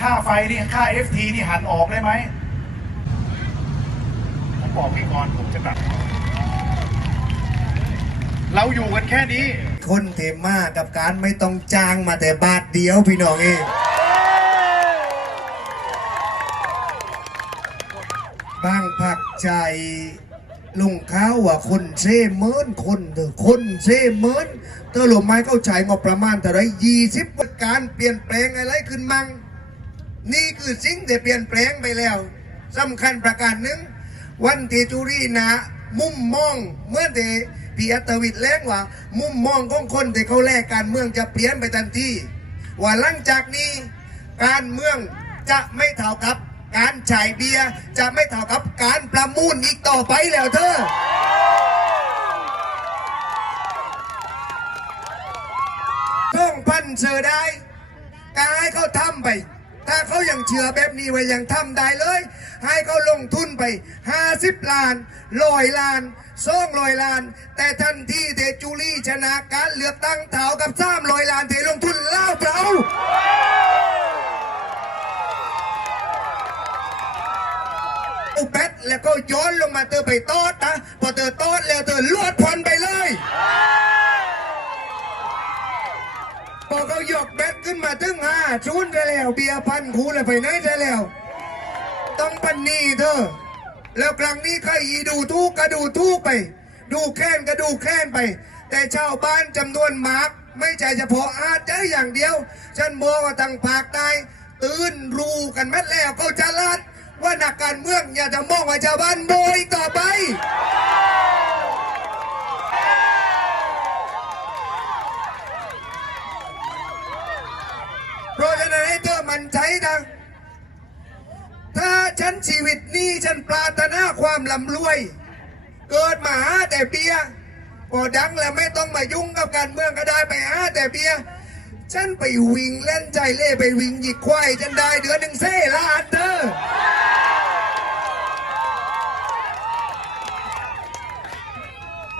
ค่าไฟนี่ค่า FT นี่หันออกได้ไหมผมบอกพี่กรผมจะตัดเราอยู่กันแค่นี้ คนเทมากับการไม่ต้องจ้างมาแต่บาทเดียวพี่น้องเอง บางผักใจลุงข้าวว่าคนเซ่เมินคนเถอะคนเซ่เมินเตอหลวงไม้เข้าใจงบประมาณเท่าไรยี่สิบการเปลี่ยนแปลงอะไรขึ้นมั่งนี่คือสิ่งที่เปลี่ยนแปลงไปแล้วสำคัญประการหนึ่งวันที่จุรีนะมุมมองเมื่อที่พีอัตวิทย์แล้งว่า มุมมองของคนที่เขาแลกการเมืองจะเปลี่ยนไปทันทีว่าหลังจากนี้ การเมืองจะไม่เท่ากับ การจ่ายเบียร์จะไม่เท่ากับการประมูลอีกต่อไปแล้วเธอต้องพันเสือได้กให้เขาทำไป ถ้าเขายังเชื่อแบบนี้ไว้ยังทำได้เลย ให้เขาลงทุนไป 50ล้านลอยล้านซ่องลอยล้าน แต่ทันทีเดจูลี่ชนะการเลือกตั้งเถากับซ้ำลอยล้านเทลงทุนเล่าเปล่า อุเป็ดแล้วก็ย้อนลงมาเธอไปตอดนะพอเธอตอดแล้วเธอลวดผ่อนไปเลยพอเขายกแบตขึ้นมาถึงห้าชุนไปแล้วเบียร์พันคูเลยไปไหนได้แล้ว ต้องปันนี่เธอ แล้วครั้งนี้ใครอีดูทุกก็ดูทุกไป ดูแค้นก็ดูแค้นไป แต่ชาวบ้านจำนวนมากไม่ใช่เฉพาะอาจจะอย่างเดียว ฉันบอกว่าทางภาคใต้ตื่นรู้กันหมัดแล้วเขาจะลัด ว่านักการเมืองอย่าจะมองว่าชาวบ้านโบยต่อไป เพราะฉะนั้นให้เธอมันใจดัง ถ้าฉันชีวิตนี้ฉันปรารถนาความลำรวย เกิดมาหาแต่เบียร์พอดังแล้วไม่ต้องมายุ่งกับการเมืองก็ได้ไปหาแต่เบียร์ ฉันไปวิ่งเล่นใจเล่ไปวิ่งหยิกควายฉันได้เดือนหนึ่งเซ่ล้านเธอ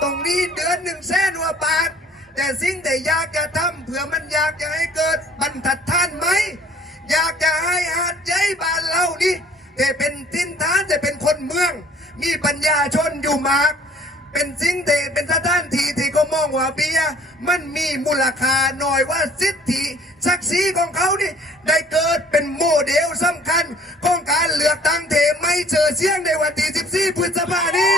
ตรงนี้เดือนหนึ่งแสนว่าบาท แต่สิ่งที่อยากจะทำเผื่อมันอยากจะให้เกิดบรรทัดท่านไหม อยากจะให้หาดใจบ้านเรานี่แต่เป็นทินฐานแต่เป็นคนเมือง มีปัญญาชนอยู่มาก เป็นสิ่งที่เป็นสถานที่ที่เขามองว่าเบียมันมีมูลค่าหน่อยว่าสิทธิศักดิ์ศรีของเขานี่ได้เกิดเป็นโมเดลสำคัญของการเลือกตั้งเทไม่เจอเสียงในวันที่14พฤษภานี้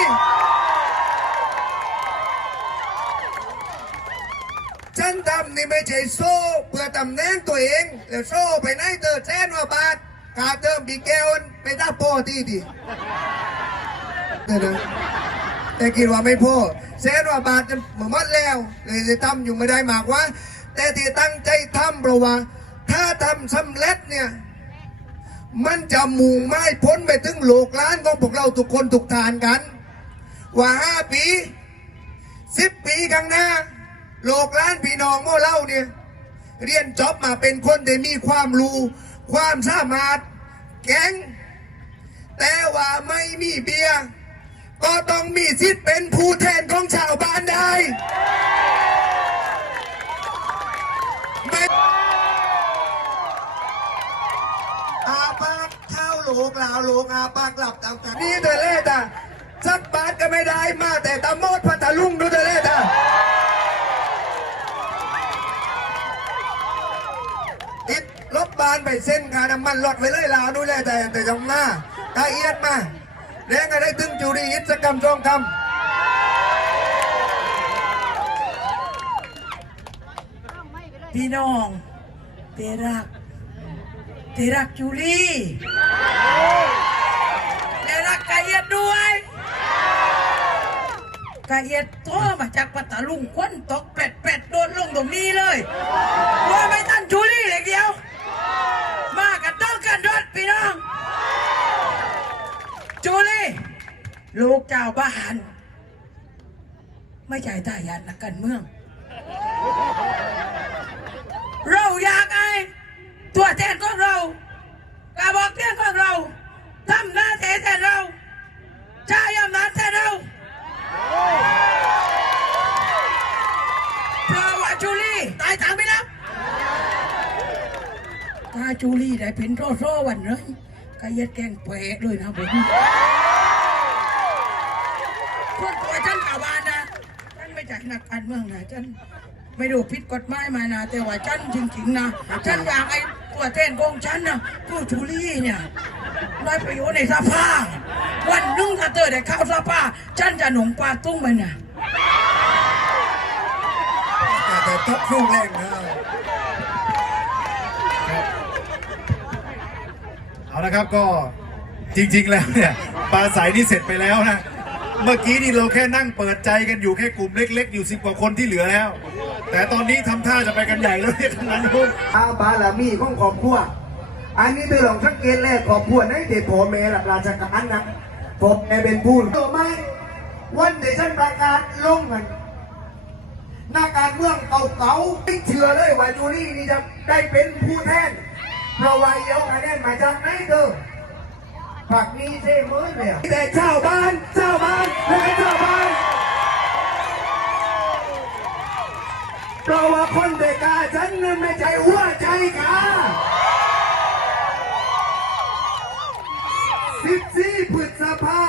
ฉันทำนี่ไม่ใช่โซ่เพื่อตำแหน่งตัวเอง แล้วโซ่ไปไหนเธอแสนว่าบาทกาเติมปีแก้วไปตาโปที่ดิเดี๋ยวนะ แต่คิดว่าไม่พอแสนว่าบาทจะหมดแล้วเลยจะทำอยู่ไม่ได้มากว่า แต่ที่ตั้งใจทำเพราะว่า ถ้าทำสำเร็จเนี่ย มันจะมุงไม้พ้นไปถึงโลกล้านของพวกเราทุกคนทุกทานกัน ว่าห้าปีสิบปีข้างหน้า โลกล้านพี่น้องโม่เล่าเนี่ย เรียนจบมาเป็นคนที่มีความรู้ ความสามารถแก๊งแต่ว่าไม่มีเบียร์ ก็ต้องมีสิทธิ์เป็นผู้แทนของชาวบ้านได้อาปากเข้าโลกลาวโลกอาปากหลับต่างๆนี่เธอเล่ตาสักบาทก็ไม่ได้มาแต่ตะโมดพัทลุงดูเธอเล่ตาติดรถบานไปเส้นการน้ำมันรถไปเลยลาวดูแลแต่แต่จงหน้าตาเอียดมา แรงอะไรถึงจุรีอิสกรรมทองคพี่น้องเตรักเตรักจูลี่เตรักกะเอียดด้วยกะเอียดโทรมาจากปัตตาลุงควันตกเป็ดเป็ดโดนลงตรงนี้เลยว่าไม่ตั้นจูลี่เลยเดียว มากันต้องกันรถพี่น้อง จูลี่ลูกเจ้าบ้านไม่ใช่ทายาทนักการเมือง เราอยากไอ้ตัวแทนของเรากรบอกเสียงของเราทำหน้าที่แทนเราใช้อำนาจแทนเราเพราะว่าจูลี่ตายตามไปแล้วถ้าจูลี่ได้เป็นโซ่ๆวันเลย ก็ย็ดแกงเปะเลยนะผมพวกตัวฉันกล่าวบ้านนะฉันไม่ใช่นักการเมืองนะฉันไม่ดูผิดกฎหมายมานะแต่ว่าฉันจริงๆนะฉันอยากไอ้ตัวแทนของฉันนะคือจูลี่เนี่ยได้ไปอยู่ในสภาวันนึงถ้าเธอได้เข้าสภาฉันจะหนุงปลาตุ้งมันนะแต่ต่ทับลูแรงนะ เอาละครับก็จริงๆแล้วเนี่ยปลาใสนี่เสร็จไปแล้วนะเมื่อกี้นี่เราแค่นั่งเปิดใจกันอยู่แค่กลุ่มเล็ก ๆ อยู่สิบกว่าคนที่เหลือแล้ว แต่ตอนนี้ทำท่าจะไปกันใหญ่แล้วเนี่ยทั้งนั้นทุกอาบาลามีของครอบครัวอันนี้เป็นหลองสังเกตแรกครอบครัวในเด็กพ่อแม่หลักราชการนะผมแม่เป็นผู้ต่อมาวันเดชันประกาศลงกันหน้าการเมืองเก่าๆไม่เชื่อเลยว่าจูรี่นี่จะได้เป็นผู้แทน เพราะว่าเยาคะแนนมาจากไหนเด้อผักนี้เซ่เมื่อเลยแต่ชาวบ้านชาวบ้านและชาวบ้านเพราะว่าคนเด็กกาฉันนั้นไม่ใช่หัวใจกาสิบสี่พฤษภา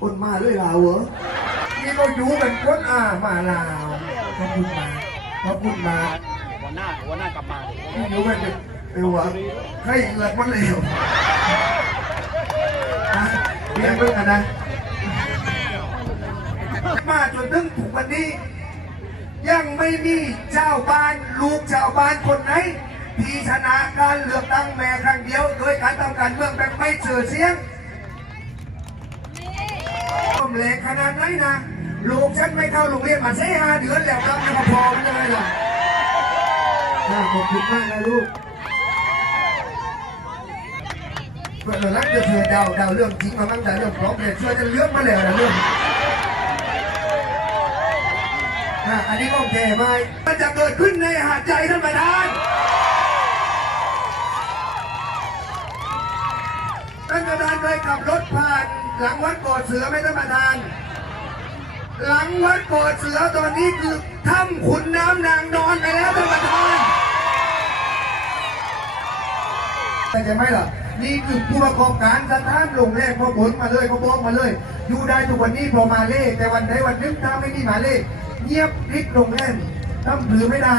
คนมาเลยลาวเหรอนี่ก็อยู่เป็นคนอามาลาวขอบคุณมาขอบคุณมาหัวหน้าหัวหน้ากลับมาอยู่เป็นเอวอะให้เอือกมันเร็วเรียนเพื่อนกันนะ มาจนถึงถึงวันนี้ ยังไม่มีเจ้าบ้านลูกเจ้าบ้านคนไหนที่ชนะการเลือกตั้งแม้ครั้งเดียว โดยการทำการเมืองแบบไม่เชื่อเสียง มแหลกขนาดไหนนะลูกฉันไม่เข้าโรงเรียนมาเสียห้าเดือนแล้วครับพอมันยังไงล่ะขอบคุณมากนะลูกเพื่อนรักจะเชื่อดาวดาวเรื่องจริงมาตั้งแต่เรื่องพร้อมเนี่ยเชื่อจะเรื่องมาแล้วนะเรื่องอะอันนี้ก็โอเคไหมมันจะเกิดขึ้นในหาดใหญ่ท่านประธานท่านประธานเคยขับรถผ่าน หลังวัดโกอดเสือไมท่านประธาน หลังวัดโกอดเสือตอนนี้คือถ้ำขุนน้ำนางนอนไปแล้วท่านประธานเข้าใจไหมล่ะนี่คือผู้ประกอบการสถานโรงแรมเขาบนมาเลยเขาบอกมาเลย อยู่ได้ทุกวันนี้เพอมาเล่แต่วันใดวันนึงถ้าไม่มีมาเล่เงียบพลิกโรงแรมทำถือไม่ได้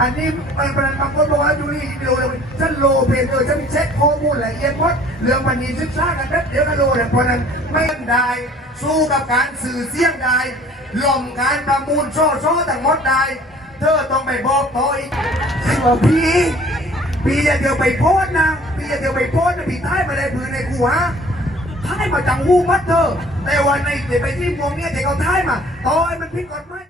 อันนี้มันเป็นบางคนบอกว่าดูนี่โลเลยฉันโลเพจเออฉันเช็คข้อมูลละเอียดหมดเรื่องมันนี้ศึกษากันแป๊บเดียวก็โลเนี่ยเพราะนั้นไม่ได้สู้กับการสื่อเสียงได้หล่อมการประมูลโซ่โซ่ต่างมดได้เธอต้องไปบอกต่ออีกพี่พี่อย่าเดี๋ยวไปโพสนะพี่อย่าเดี๋ยวไปโพสนะพี่ท้ายมาได้พื้นในกูฮะท้ายมาจังหูมัดเธอแต่วันในเดี๋ยวไปที่พวงเนี้ยเดี๋ยวเขาท้ายมาต่อให้มันพิดกฎหมาย